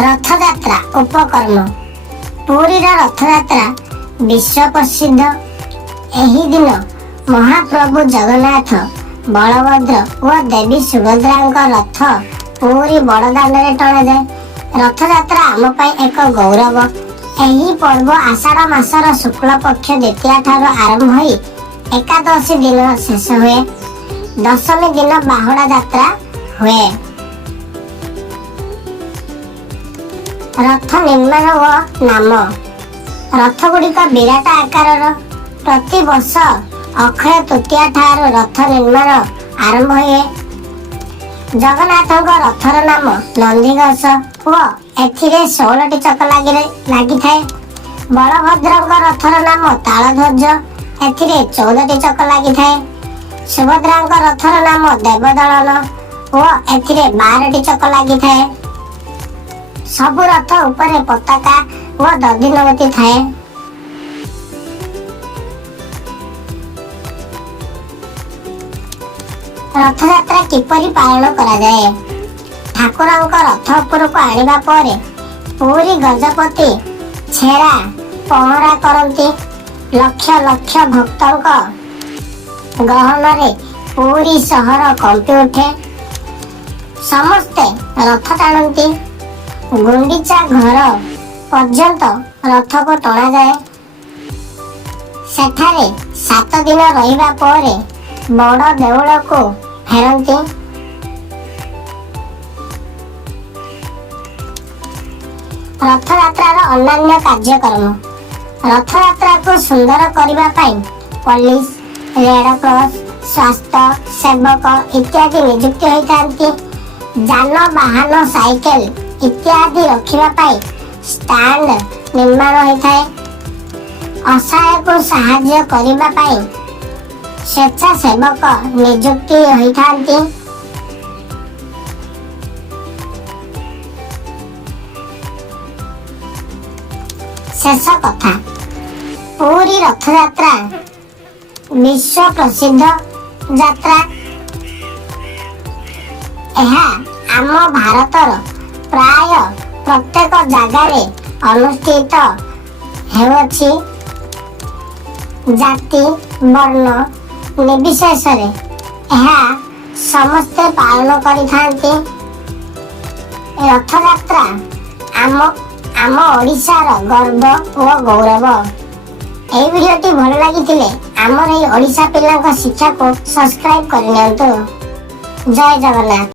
रथयात्रा उपकर्म पुरी रथयात्रा विश्व प्रसिद्ध। एही दिन महाप्रभु जगन्नाथ बलभद्र व देवी सुभद्रा रथ पुरी बड़दाण्ड में टणा जाए। रथयात्रा आम पाई एक गौरव। एही पर्व आषाढ़ मासर शुक्ल पक्ष द्वितीया ठार आरंभ होई एकादशी दिन शेष हुए। दशमी दिन बाहुड़ा यात्रा हुए। रथ निर्माण व नाम रथ गुड़िक विराट आकार। प्रति वर्ष अक्षय तृतीया ठार रथ निर्माण आरंभ हुए। जगन्नाथ रथर नाम नंदीघोष व एथिरे 16टी चक लगी थाए। बलभद्र रथर नाम तालध्वज एथिरे 14टी चक लगी थाए। सुभद्रा रथर नाम देवदलन व एथिरे 12टी चक लगी थाए। सबु रथ उपरे पताका व दधिनगति थाए। रथयात्रा किपरि पालन करा जाए? ठाकुरଙ୍କ रथ उपरକୁ आनिबा परे पुरी गजपति छेरा पहरा करती। लक्ष लक्ष भक्तଙ୍କ गहनरे पुरी सहर कंपी उठे। समस्ते रथ टाणती। गुंडीचा घर पर्यंत रथ को टणा जाए। सेठारे 7 दिन रहिबा परे बड़ देउल को फेरती। रथयात्रा अन्य कार्यक्रम रथयात्रा को सुंदर करने पुलिस रेडक्रॉस स्वास्थ्य सेवक इत्यादि नियुक्त होती। जान वाहन साइकेल इत्यादि रखा स्टैंड निर्माण होता है। असहाय को साहाय्य करने स्वेच्छासेवक नियुक्ति होती। शेष कथा पुरी रथयात्रा विश्व प्रसिद्ध यात्रा। यह आम भारतर प्राय प्रत्येक जगार अनुष्ठित हेउछि। जाति वर्ण निर्विशेष समस्ते पालन करिथांती। रथयात्रा आम ओडिशार गर्व व गौरव। এই ভিডিওটি ভাল লাগিলে আমার এই ওড়িশা পিলাଙ୍କ শিক্ষা को सब्सक्राइब करनियंतु। जय जगन्नाथ।